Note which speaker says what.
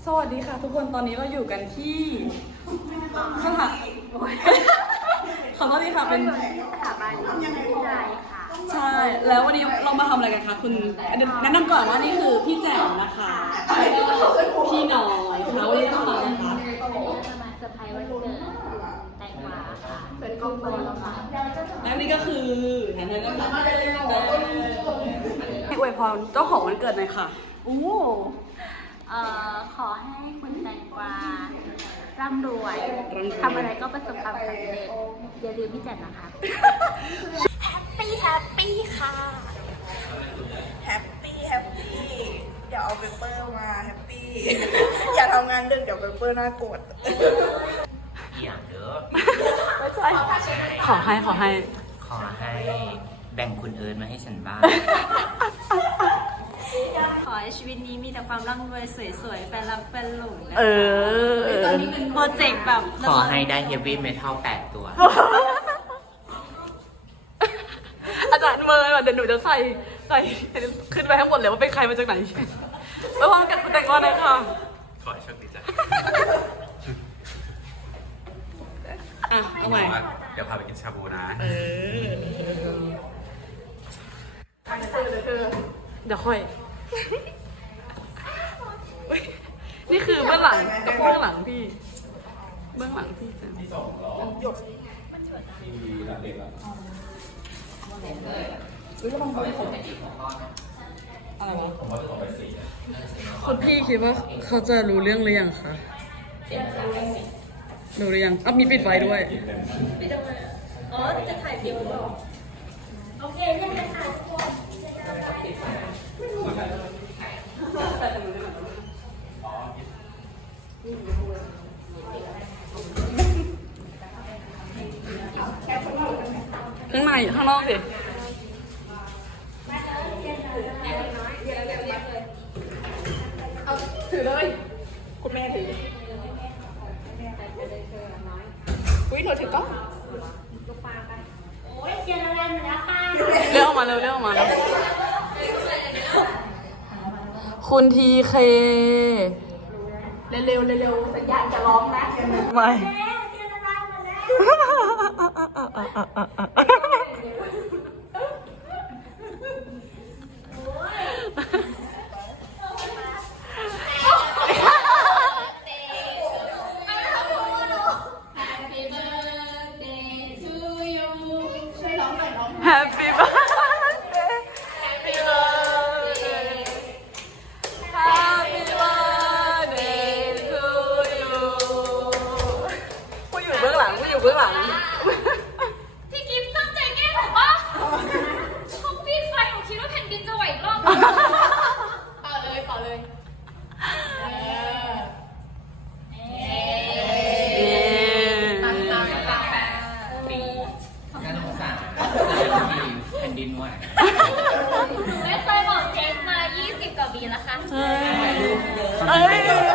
Speaker 1: สวัสดีค่ะทุกคนตอนนี้เราอยู่กันที่สถานขอโทษทีค่ะเป็น
Speaker 2: สถาบันวิจัยค่ะ
Speaker 1: ใช่แล้ววันนี้เรามาทำอะไรกันคะคุณแนะนำก่อนว่านี่คือพี่แจ๋วนะคะพี่น้อยค่ะวันนี้ต้องมาอะไรคะ
Speaker 2: จะมาเซอร์ไพรส์วันเกิดแตงกวาค่ะเป็นกองบอลแล้วค่ะ
Speaker 1: แล้วนี่ก็คือให้อวยพรเจ้าของวันเกิดหน่อยค่ะโอ้
Speaker 2: ขอให้คุณแตงกวาร่ำรวยทำอะไรก็ประสบความสำเร็จอย่าลืมพี่แจ๋วนะคะ
Speaker 3: แฮปปี้ค่ะแฮปปี้อย่าเอาเปเปอร์มาแฮปปี้อย่าทำงานดึกเดี๋ยวเปเปอร์น่ากด
Speaker 4: อย่างเด้อ
Speaker 1: ไม่ใช่ขอให้
Speaker 4: แบ่งคุณเอิร์ธมาให้ฉันบ้าง
Speaker 2: ขอให้ชีวิตนี้มีแต่ความร่ำรวยสวยๆแฟนรักแฟนหลงโปรเจกต์แบบ
Speaker 4: ขอให้ได้เฮฟวี่เมทัล8 ตัว
Speaker 1: อาจารย์เมย์เดี๋ยวหนูจะใส่ขึ้นไปทั้งหมดเลยว่าเป็นใครมาจากไหนไปพร้อมกันแต่งก่อนเลยค่ะ
Speaker 5: ขอให้โชคดีจ้ะ
Speaker 1: เอาใหม่
Speaker 5: เดี๋ยวพาไปกินชาบูนะ
Speaker 1: เดี๋ยวค่อยนี่คือเบื้องหลังกับเบื้องหลังพี่เบื้องหลังพี่จ้ะหยกคุณพี่คิดว่าเขาจะรู้เรื่องหรือยังคะรู้หรือยังมีปิดไฟด้วยอ๋อจะถ่ายคลิปหรือเปล่าโอเคเรียกกันค่ะทุกคนข้างในข้างนอกสิถือเลยคุณแม่ถืออุ้ยหนูถือกล้อง
Speaker 2: โอ้ยเชียร์อะไรมาแล้วค่ะ
Speaker 1: เรียกออกมาเร็วคุณทีเคเร็วสัญญาณจะร้องนะไม่Happy birthday Happy birthday to you ผู้อยู่เบื้องหลัง
Speaker 6: พี่กิฟต์ตั้งใจแกล้งหนูปะเขาปิดไฟหนูคิดว่าแผ่นดินจะไหวอีกรอบต่อเลย
Speaker 4: ปีน่าสงสารแผ่นดินไหว
Speaker 6: หนูไม่เคยบอกเจนมา20 กว่าปีแล้วค่ะ
Speaker 1: เอ้ย